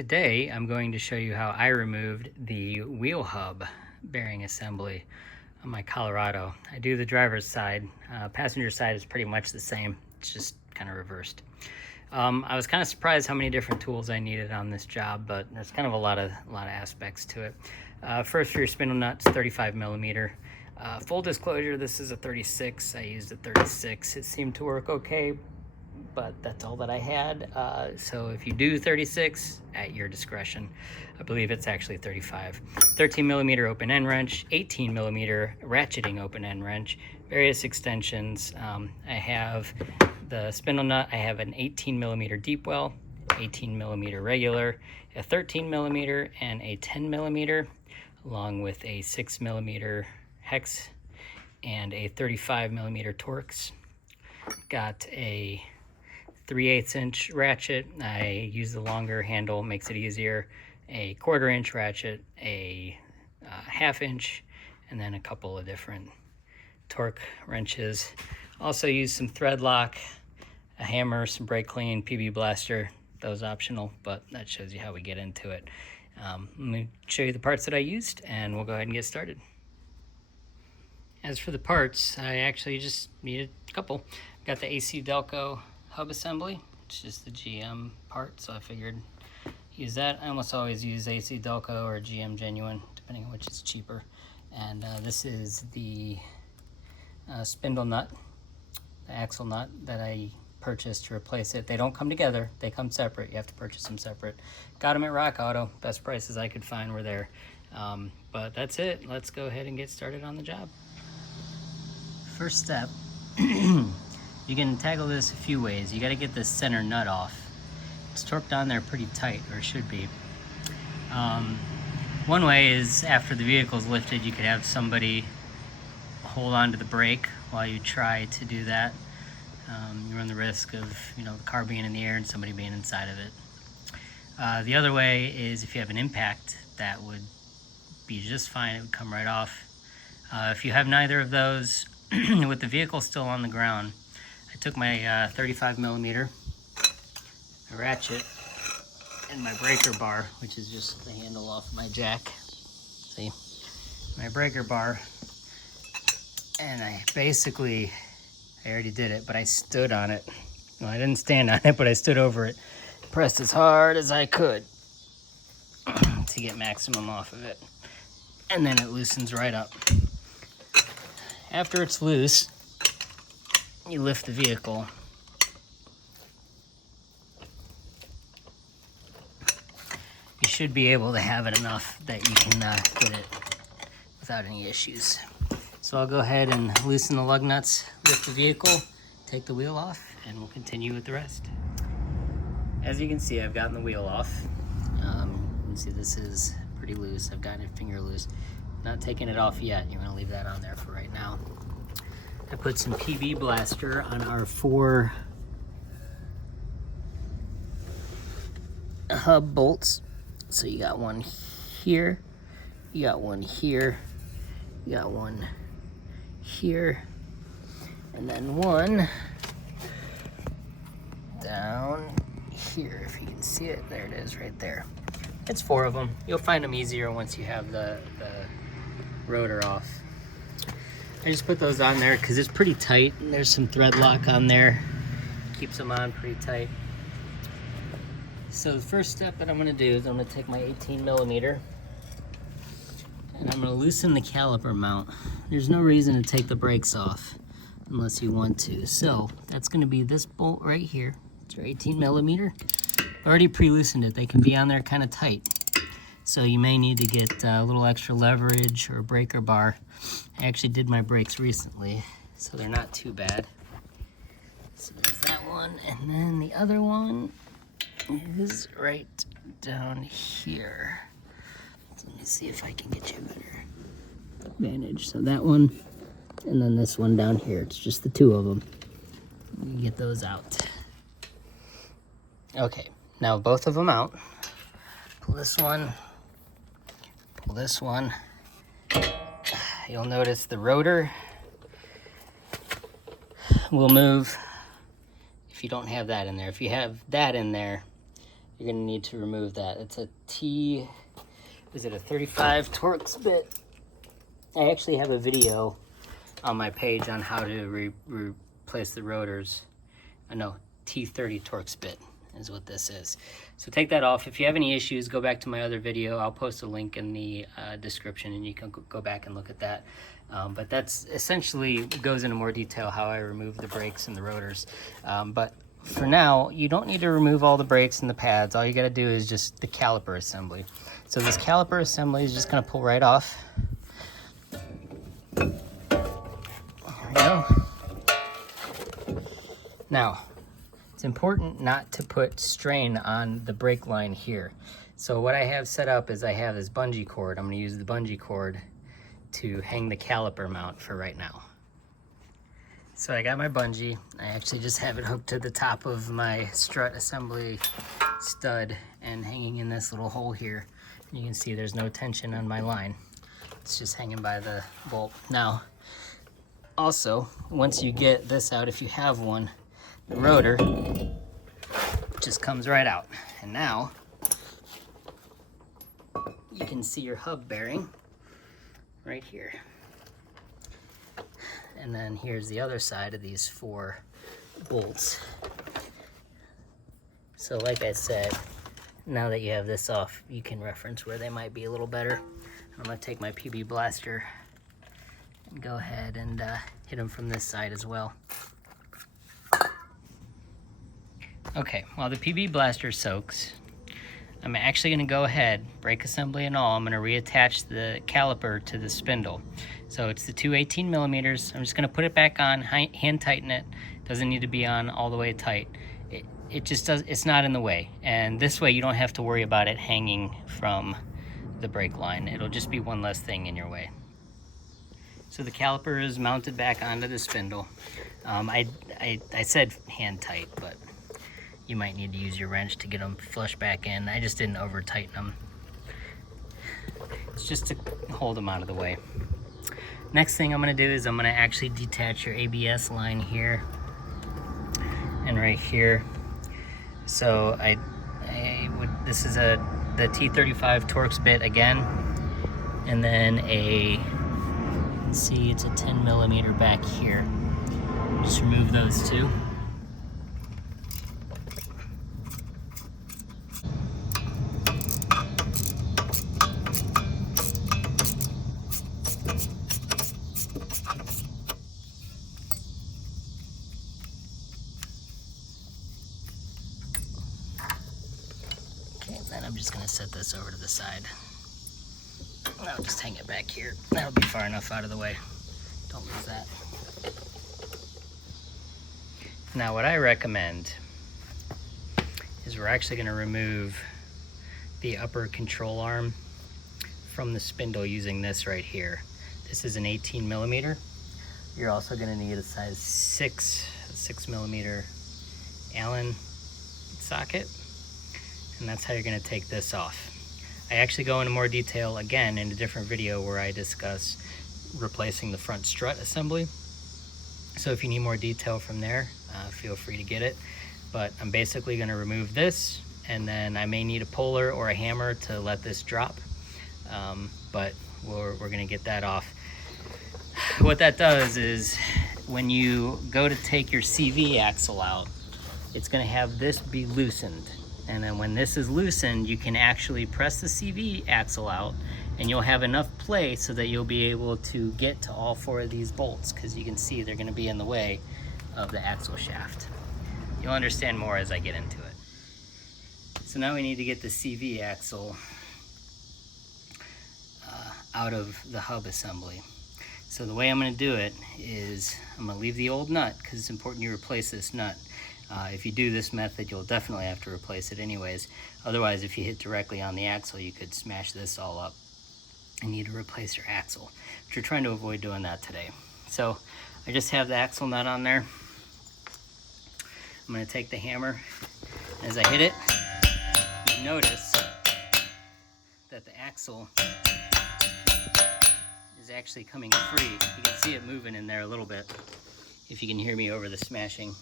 Today I'm going to show you how I removed the wheel hub bearing assembly on my Colorado. I do the driver's side. Passenger side is pretty much the same. It's just kind of reversed. I was kind of surprised how many different tools I needed on this job, but there's kind of a lot of aspects to it. First, for your spindle nuts, 35 millimeter. Full disclosure, this is a 36. I used a 36. It seemed to work okay, but that's all that I had. So if you do 36, at your discretion. I believe it's actually 35. 13 millimeter open end wrench, 18 millimeter ratcheting open end wrench, various extensions. I have the spindle nut. I have an 18 millimeter deep well, 18 millimeter regular, a 13 millimeter, and a 10 millimeter, along with a 6 millimeter hex and a 35 millimeter torx. Got a 3/8 inch ratchet. I use the longer handle, makes it easier. A 1/4 inch ratchet, a 1/2 inch, and then a couple of different torque wrenches. Also use some thread lock, a hammer, some brake clean, PB blaster. Those optional, but that shows you how we get into it. Let me show you the parts that I used, and we'll go ahead and get started. As for the parts, I actually just needed a couple. Got the AC Delco hub assembly, which is the GM part, so I figured use that. I almost always use AC Delco or GM Genuine, depending on which is cheaper. And this is the spindle nut, the axle nut that I purchased to replace it. They don't come together, they come separate. You have to purchase them separate. Got them at Rock Auto. Best prices I could find were there. But that's it. Let's go ahead and get started on the job. First step, you can tackle this a few ways. You got to get this center nut off. It's torqued on there pretty tight, or it should be. One way is after the vehicle's lifted, you could have somebody hold on to the brake while you try to do that. You run the risk of the car being in the air and somebody being inside of it. The other way is if you have an impact, that would be just fine. It would come right off. If you have neither of those, with the vehicle still on the ground, I took my 35 millimeter ratchet and my breaker bar, which is just the handle off my jack. See, my breaker bar, and I already did it, but I stood on it. Well, I didn't stand on it, but I stood over it, pressed as hard as I could to get maximum off of it, and then it loosens right up. After it's loose, you lift the vehicle. You should be able to have it enough that you can get it without any issues. So I'll go ahead and loosen the lug nuts, lift the vehicle, take the wheel off, and we'll continue with the rest. As you can see, I've gotten the wheel off. You can see this is pretty loose. I've gotten it finger loose. Not taking it off yet. You're gonna leave that on there for right now. I put some PB blaster on our 4 hub bolts. So you got one here, you got one here, you got one here, and then one down here. If you can see it, there it is right there. It's 4 of them. You'll find them easier once you have the rotor off. I just put those on there because it's pretty tight, and there's some thread lock on there. Keeps them on pretty tight. So the first step that I'm going to do is I'm going to take my 18 millimeter and I'm going to loosen the caliper mount. There's no reason to take the brakes off unless you want to. So that's going to be this bolt right here. It's your 18 millimeter. I already pre-loosened it. They can be on there kind of tight. So you may need to get a little extra leverage or a breaker bar. I actually did my brakes recently, so they're not too bad. So there's that one, and then the other one is right down here. So let me see if I can get you a better advantage. So that one, and then this one down here. It's just the 2 of them. You get those out. Okay, now both of them out. Pull this one. Pull this one. You'll notice the rotor will move if you don't have that in there. If you have that in there, you're gonna need to remove that. It's a is it a 35 Torx bit? I actually have a video on my page on how to replace the rotors. No, T30 Torx bit is what this is. So take that off. If you have any issues, go back to my other video. I'll post a link in the description and you can go back and look at that. But that's essentially goes into more detail how I remove the brakes and the rotors. But for now, you don't need to remove all the brakes and the pads. All you got to do is just the caliper assembly. So this caliper assembly is just going to pull right off. There we go. Now, it's important not to put strain on the brake line here. So what I have set up is I have this bungee cord. I'm going to use the bungee cord to hang the caliper mount for right now. So I got my bungee. I actually just have it hooked to the top of my strut assembly stud and hanging in this little hole here. You can see there's no tension on my line. It's just hanging by the bolt. Now, also, once you get this out, if you have one, the rotor just comes right out. And now, you can see your hub bearing right here. And then here's the other side of these 4 bolts. So like I said, now that you have this off, you can reference where they might be a little better. I'm gonna take my PB blaster and go ahead and hit them from this side as well. Okay, while the PB blaster soaks, I'm actually gonna go ahead, brake assembly and all, I'm gonna reattach the caliper to the spindle. So it's the two 18 millimeters. I'm just gonna put it back on, hand tighten it. Doesn't need to be on all the way tight. It just does, it's not in the way. And this way you don't have to worry about it hanging from the brake line. It'll just be one less thing in your way. So the caliper is mounted back onto the spindle. I said hand tight, but you might need to use your wrench to get them flush back in. I just didn't over tighten them. It's just to hold them out of the way. Next thing I'm gonna do is I'm gonna actually detach your ABS line here and right here. So this is the T35 Torx bit again, and then see it's a 10 millimeter back here. Just remove those 2. Then I'm just gonna set this over to the side. I'll just hang it back here. That'll be far enough out of the way. Don't lose that. Now what I recommend is we're actually gonna remove the upper control arm from the spindle using this right here. This is an 18 millimeter. You're also gonna need a size 6 millimeter Allen socket. And that's how you're going to take this off. I actually go into more detail again in a different video where I discuss replacing the front strut assembly. So if you need more detail from there, feel free to get it. But I'm basically going to remove this, and then I may need a puller or a hammer to let this drop. But we're going to get that off. What that does is when you go to take your CV axle out, it's going to have this be loosened. And then when this is loosened, you can actually press the CV axle out and you'll have enough play so that you'll be able to get to all 4 of these bolts, because you can see they're going to be in the way of the axle shaft. You'll understand more as I get into it. So now we need to get the CV axle out of the hub assembly. So the way I'm going to do it is I'm going to leave the old nut, because it's important you replace this nut. If you do this method, you'll definitely have to replace it anyways. Otherwise, if you hit directly on the axle, you could smash this all up and need to replace your axle. But you're trying to avoid doing that today. So I just have the axle nut on there. I'm going to take the hammer. As I hit it, you notice that the axle is actually coming free. You can see it moving in there a little bit, if you can hear me over the smashing.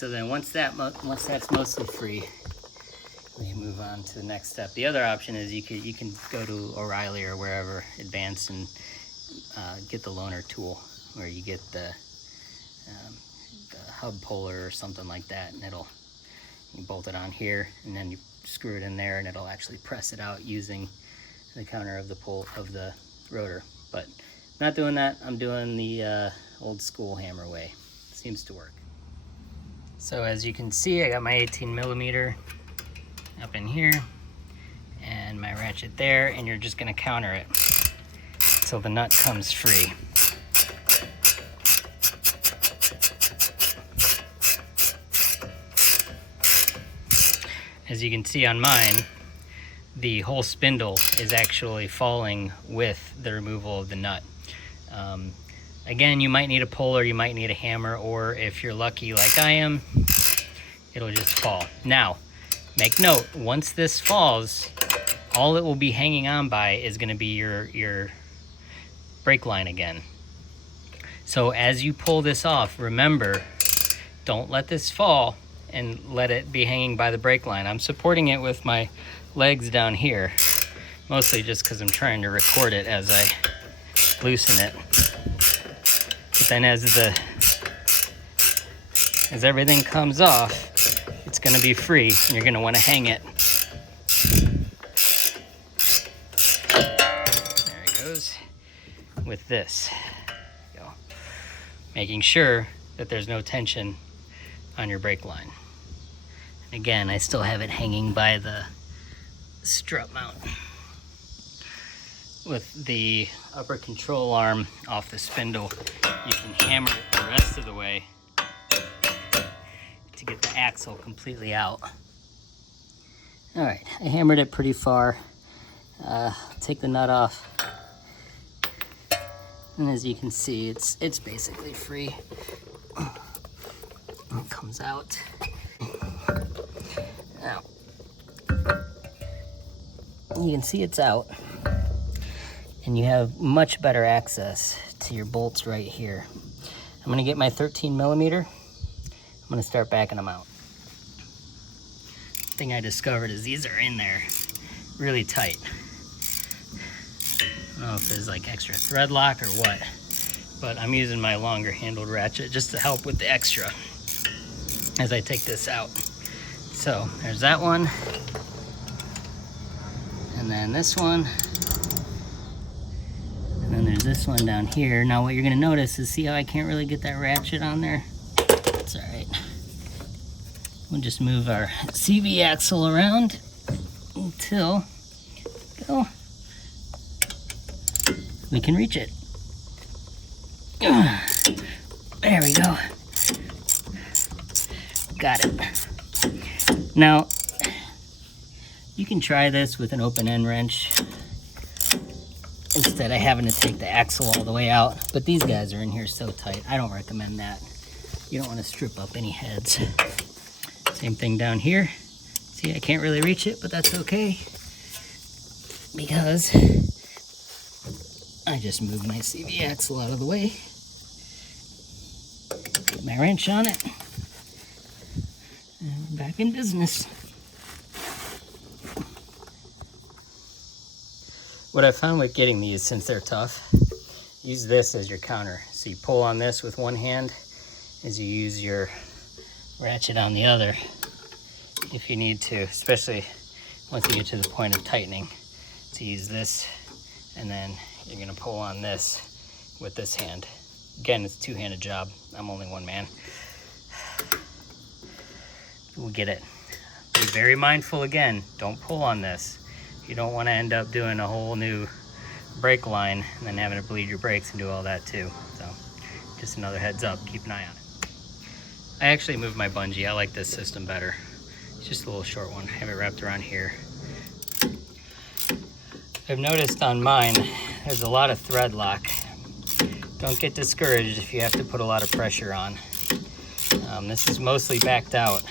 So then once that's mostly free, we move on to the next step. The other option is you can go to O'Reilly or wherever, Advance, and get the loaner tool, where you get the hub puller or something like that, and you bolt it on here, and then you screw it in there, and it'll actually press it out using the counter of the rotor. But not doing that. I'm doing the old school hammer way. Seems to work. So as you can see, I got my 18mm up in here and my ratchet there, and you're just going to counter it till the nut comes free. As you can see on mine, the whole spindle is actually falling with the removal of the nut. Again, you might need a puller, you might need a hammer, or if you're lucky like I am, it'll just fall. Now, make note, once this falls, all it will be hanging on by is going to be your brake line again. So as you pull this off, remember, don't let this fall and let it be hanging by the brake line. I'm supporting it with my legs down here, mostly just because I'm trying to record it as I loosen it. But then as everything comes off, it's going to be free, and you're going to want to hang it. There it goes with this. There you go. Making sure that there's no tension on your brake line. And again, I still have it hanging by the strut mount. With the upper control arm off the spindle, you can hammer it the rest of the way to get the axle completely out. All right, I hammered it pretty far. Take the nut off, and as you can see, it's basically free. It comes out. Now, you can see it's out, and you have much better access to your bolts right here. I'm gonna get my 13mm. I'm gonna start backing them out. Thing I discovered is these are in there really tight. I don't know if there's like extra thread lock or what, but I'm using my longer handled ratchet just to help with the extra as I take this out. So there's that one, and then this one, and then there's this one down here. Now what you're gonna notice is, see how I can't really get that ratchet on there? It's all right. We'll just move our CV axle around until we can reach it. There we go. Got it. Now, you can try this with an open end wrench instead of having to take the axle all the way out, but these guys are in here so tight, I don't recommend that. You don't want to strip up any heads. Same thing down here. See, I can't really reach it, but that's okay, because I just moved my CV axle out of the way, put my wrench on it, and we're back in business. What I found with getting these, since they're tough, use this as your counter. So you pull on this with one hand as you use your ratchet on the other if you need to, especially once you get to the point of tightening. To use this, and then you're gonna pull on this with this hand. Again, it's a two-handed job. I'm only one man. We'll get it. Be very mindful again, don't pull on this. You don't want to end up doing a whole new brake line and then having to bleed your brakes and do all that too. So just another heads up, keep an eye on it. I actually moved my bungee. I like this system better. It's just a little short one. I have it wrapped around here. I've noticed on mine, there's a lot of thread lock. Don't get discouraged if you have to put a lot of pressure on. This is mostly backed out,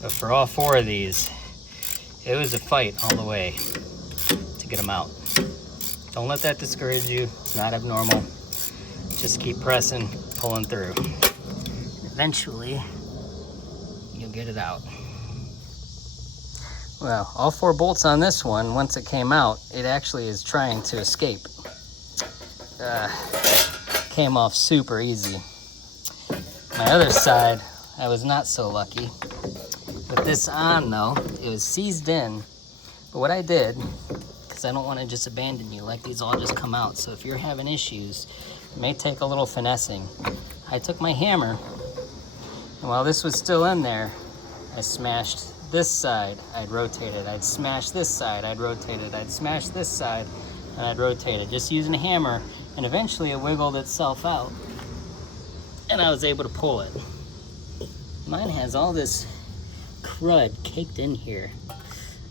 but for all four of these, it was a fight all the way to get them out. Don't let that discourage you. It's not abnormal. Just keep pressing, pulling through. Eventually, get it out. Well, all 4 bolts on this one, once it came out, it actually is trying to escape. Came off super easy. My other side, I was not so lucky. With this on though, it was seized in. But what I did, because I don't want to just abandon you, like these all just come out. So if you're having issues, it may take a little finessing. I took my hammer, and while this was still in there, I smashed this side, I'd rotate it. I'd smash this side, I'd rotate it. I'd smash this side, and I'd rotate it. Just using a hammer, and eventually it wiggled itself out. And I was able to pull it. Mine has all this crud caked in here.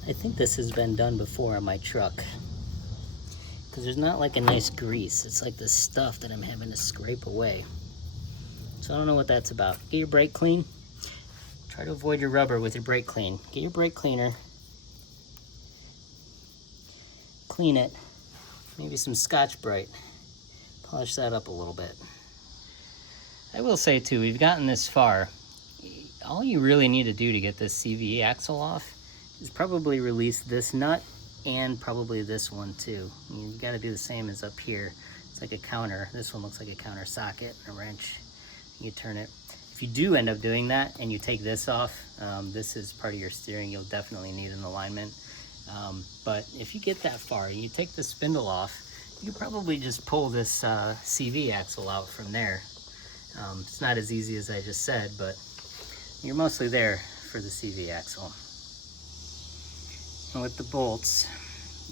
I think this has been done before on my truck. Because there's not like a nice grease. It's like this stuff that I'm having to scrape away. So I don't know what that's about. Get your brake clean. Try to avoid your rubber with your brake clean. Get your brake cleaner. Clean it. Maybe some Scotch-Brite. Polish that up a little bit. I will say too, we've gotten this far. All you really need to do to get this CVE axle off is probably release this nut and probably this one too. You gotta do the same as up here. It's like a counter. This one looks like a counter socket, a wrench. You turn it. If you do end up doing that and you take this off, this is part of your steering. You'll definitely need an alignment. But if you get that far, you take the spindle off, you could probably just pull this CV axle out from there. It's not as easy as I just said, but you're mostly there for the CV axle. And with the bolts,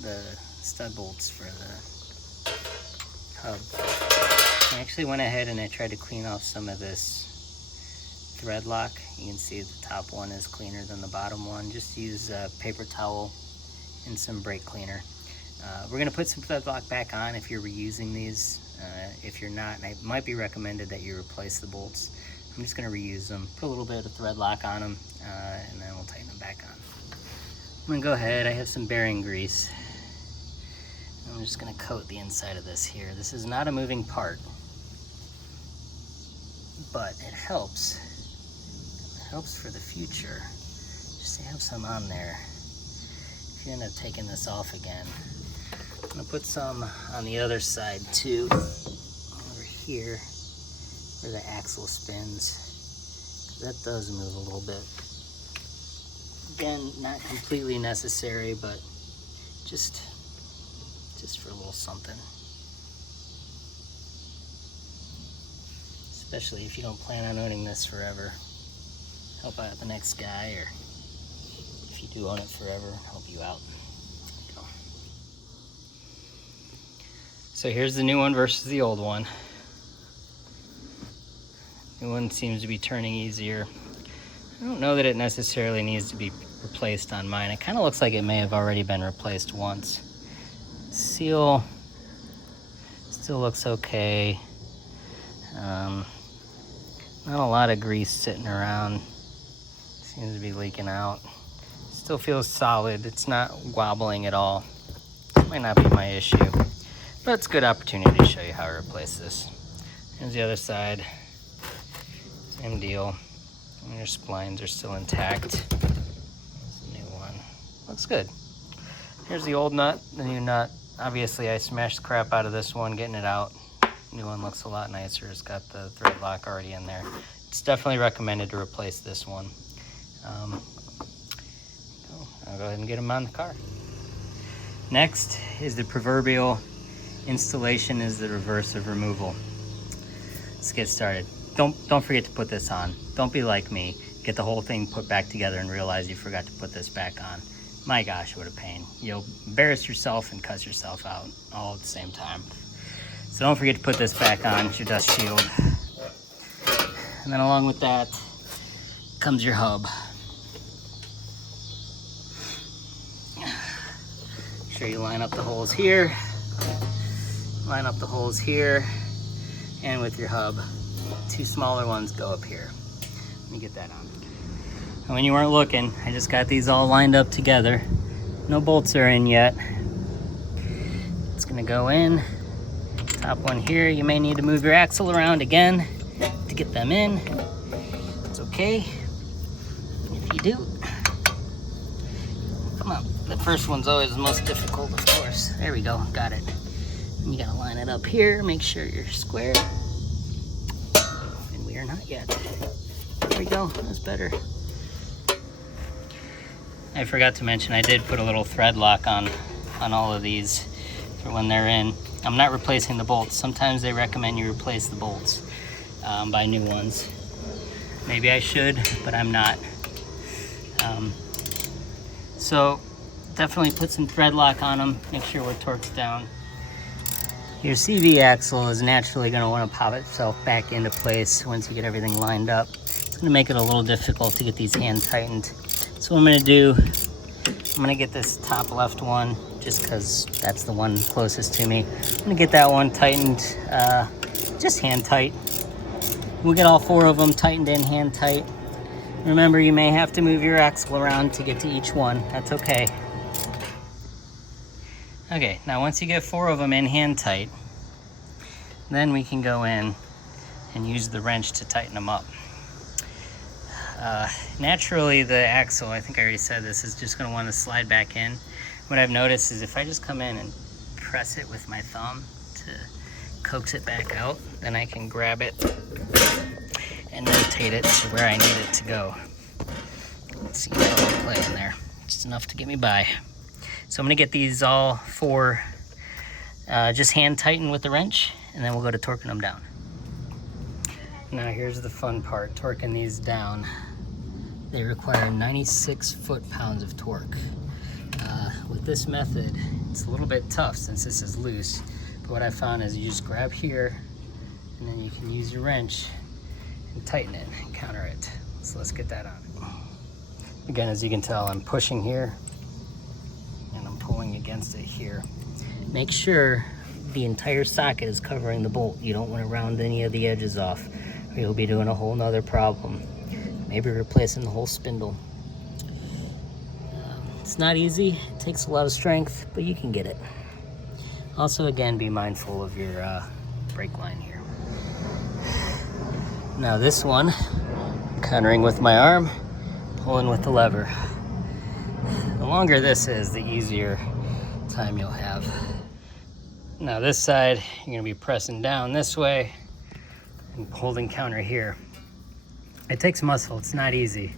the stud bolts for the hub, I actually went ahead and I tried to clean off some of this thread lock. You can see the top one is cleaner than the bottom one. Just use a paper towel and some brake cleaner. We're gonna put some thread lock back on if you're reusing these. If you're not, and it might be recommended that you replace the bolts. I'm just gonna reuse them, put a little bit of thread lock on them, and then we'll tighten them back on. I'm gonna go ahead, I have some bearing grease. I'm just gonna coat the inside of this here. This is not a moving part, but it helps. It helps for the future, just to have some on there. If you end up taking this off again. I'm gonna put some on the other side too, over here where the axle spins. That does move a little bit. Again, not completely necessary, but just for a little something. Especially if you don't plan on owning this forever. Help out the next guy, or if you do own it forever, help you out. So here's the new one versus the old one. The new one seems to be turning easier. I don't know that it necessarily needs to be replaced on mine. It kind of looks like it may have already been replaced once. Seal still looks okay. Not a lot of grease sitting around. Seems to be leaking out. Still feels solid. It's not wobbling at all. Might not be my issue. But it's a good opportunity to show you how to replace this. Here's the other side. Same deal. And your splines are still intact. Here's the new one. Looks good. Here's the old nut, the new nut. Obviously I smashed the crap out of this one getting it out. New one looks a lot nicer. It's got the thread lock already in there. It's definitely recommended to replace this one. I'll go ahead and get them on the car. Next is the proverbial installation is the reverse of removal. Let's get started. Don't forget to put this on. Don't be like me. Get the whole thing put back together and realize you forgot to put this back on. My gosh, what a pain. You'll embarrass yourself and cuss yourself out all at the same time. So don't forget to put this back on. It's your dust shield. And then along with that comes your hub. Make sure you line up the holes here. Line up the holes here, and with your hub, 2 smaller ones go up here. Let me get that on. And when you weren't looking, I just got these all lined up together. No bolts are in yet. It's gonna go in. Top one here, you may need to move your axle around again to get them in. It's okay. Well, the first one's always the most difficult, of course. There we go, got it. And you gotta line it up here, make sure you're square. And we are not yet. There we go, that's better. I forgot to mention, I did put a little thread lock on all of these for when they're in. I'm not replacing the bolts. Sometimes they recommend you replace the bolts, buy new ones. Maybe I should, but I'm not. So definitely put some thread lock on them, make sure we're torqued down. Your CV axle is naturally going to want to pop itself back into place once you get everything lined up. It's going to make it a little difficult to get these hand tightened. So what I'm going to do, I'm going to get this top left one just because that's the one closest to me. I'm going to get that one tightened, just hand tight. We'll get all 4 of them tightened in hand tight. Remember, you may have to move your axle around to get to each one. That's okay. Okay, now once you get 4 of them in hand tight, then we can go in and use the wrench to tighten them up. Naturally, the axle, I think I already said this, is just going to want to slide back in. What I've noticed is if I just come in and press it with my thumb to coax it back out, then I can grab it and rotate it to where I need it to go. Let's see how it'll play in there. Just enough to get me by. So I'm going to get these all 4 just hand tightened with the wrench, and then we'll go to torquing them down. Now here's the fun part, torquing these down. They require 96 foot-pounds of torque. With this method, it's a little bit tough since this is loose, but what I found is you just grab here, and then you can use your wrench and tighten it and counter it. So let's get that on. Again, as you can tell, I'm pushing here, and I'm pulling against it here. Make sure the entire socket is covering the bolt. You don't want to round any of the edges off, or you'll be doing a whole nother problem. Maybe replacing the whole spindle. It's not easy, it takes a lot of strength, but you can get it. Also, again, be mindful of your brake line here. Now this one, countering with my arm, pulling with the lever. The longer this is, the easier time you'll have. Now this side, you're gonna be pressing down this way and holding counter here. It takes muscle, it's not easy.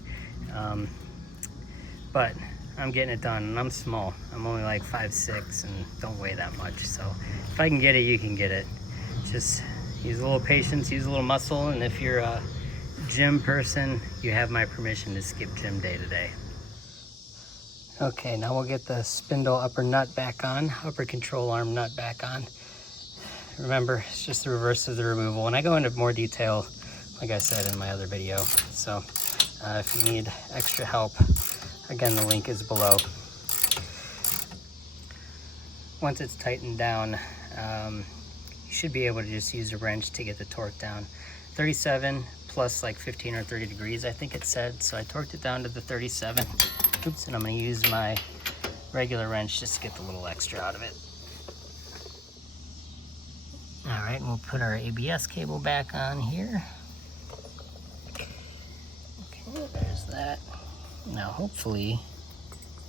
But I'm getting it done, and I'm small. I'm only like 5'6" and don't weigh that much. So if I can get it, you can get it. Just use a little patience, use a little muscle, and if you're a gym person, you have my permission to skip gym day today. Okay, now we'll get the spindle upper nut back on, upper control arm nut back on. Remember, it's just the reverse of the removal, and I go into more detail, like I said in my other video. So if you need extra help, again, the link is below. Once it's tightened down, you should be able to just use a wrench to get the torque down. 37 plus like 15 or 30 degrees, I think it said. So I torqued it down to the 37. Oops, and I'm going to use my regular wrench just to get the little extra out of it. All right, and we'll put our ABS cable back on here. Okay, there's that. Now hopefully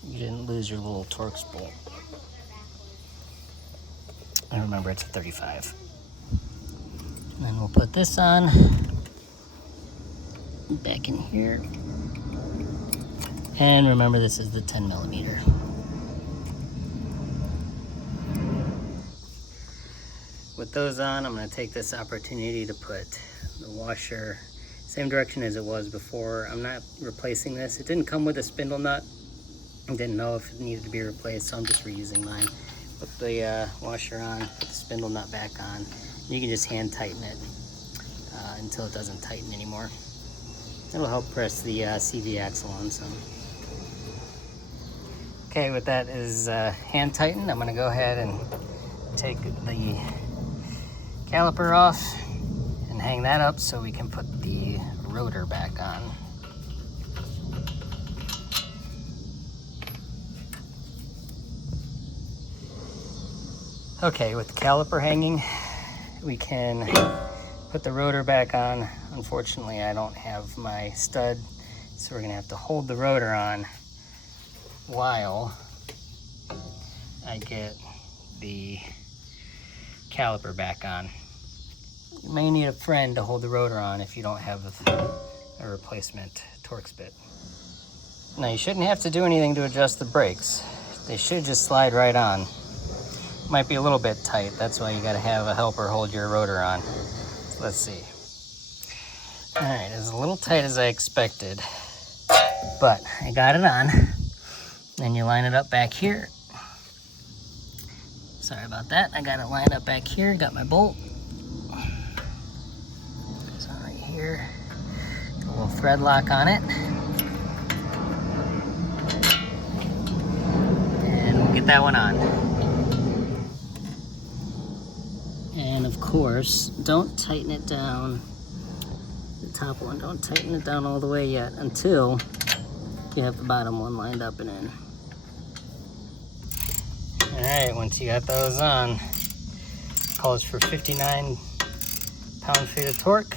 you didn't lose your little torx bolt. And remember, it's a 35. And then we'll put this on back in here. And remember, this is the 10 millimeter. With those on, I'm going to take this opportunity to put the washer same direction as it was before. I'm not replacing this. It didn't come with a spindle nut. I didn't know if it needed to be replaced, so I'm just reusing mine. Put the washer on, put the spindle nut back on. You can just hand tighten it until it doesn't tighten anymore. It'll help press the CV axle on some. Okay, with that is hand tightened, I'm gonna go ahead and take the caliper off and hang that up so we can put the rotor back on. Okay, with the caliper hanging, we can put the rotor back on. Unfortunately, I don't have my stud, so we're gonna have to hold the rotor on while I get the caliper back on. You may need a friend to hold the rotor on if you don't have a replacement Torx bit. Now you shouldn't have to do anything to adjust the brakes. They should just slide right on. Might be a little bit tight, that's why you gotta have a helper hold your rotor on. So let's see. All right, it's a little tight as I expected, but I got it on. Then you line it up back here. Sorry about that. I got it lined up back here, got my bolt. It's on right here. A little thread lock on it. And we'll get that one on. And of course, don't tighten it down. The top one, don't tighten it down all the way yet until you have the bottom one lined up and in. All right, once you got those on, calls for 59 pound-feet of torque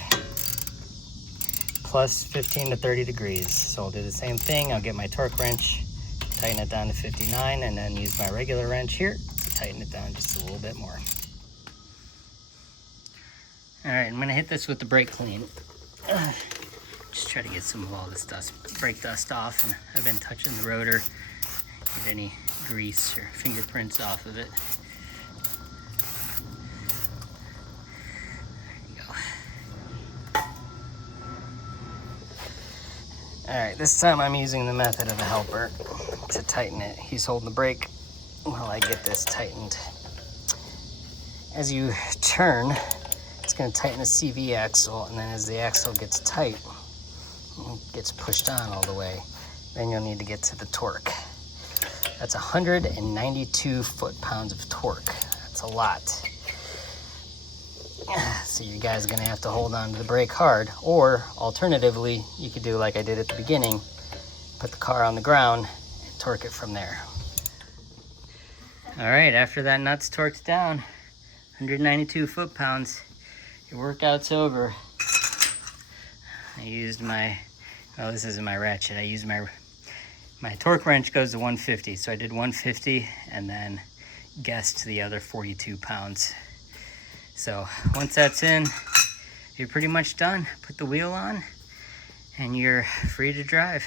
plus 15 to 30 degrees. So I'll do the same thing. I'll get my torque wrench, tighten it down to 59, and then use my regular wrench here to tighten it down just a little bit more. All right, I'm gonna hit this with the brake clean. Just try to get some of all this dust, brake dust off. And I've been touching the rotor, get any grease or fingerprints off of it. There you go. All right, this time I'm using the method of a helper to tighten it. He's holding the brake while I get this tightened. As you turn, it's going to tighten the CV axle, and then as the axle gets tight, it gets pushed on all the way, then you'll need to get to the torque. That's 192 foot-pounds of torque. That's a lot. So you guys are going to have to hold on to the brake hard, or alternatively, you could do like I did at the beginning, put the car on the ground and torque it from there. All right, after that nut's torqued down, 192 foot-pounds, your workout's over. I used my, well, this isn't my ratchet. I used my torque wrench goes to 150. So I did 150 and then guessed the other 42 pounds. So once that's in, you're pretty much done. Put the wheel on and you're free to drive.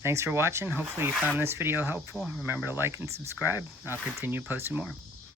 Thanks for watching. Hopefully you found this video helpful. Remember to like and subscribe. I'll continue posting more.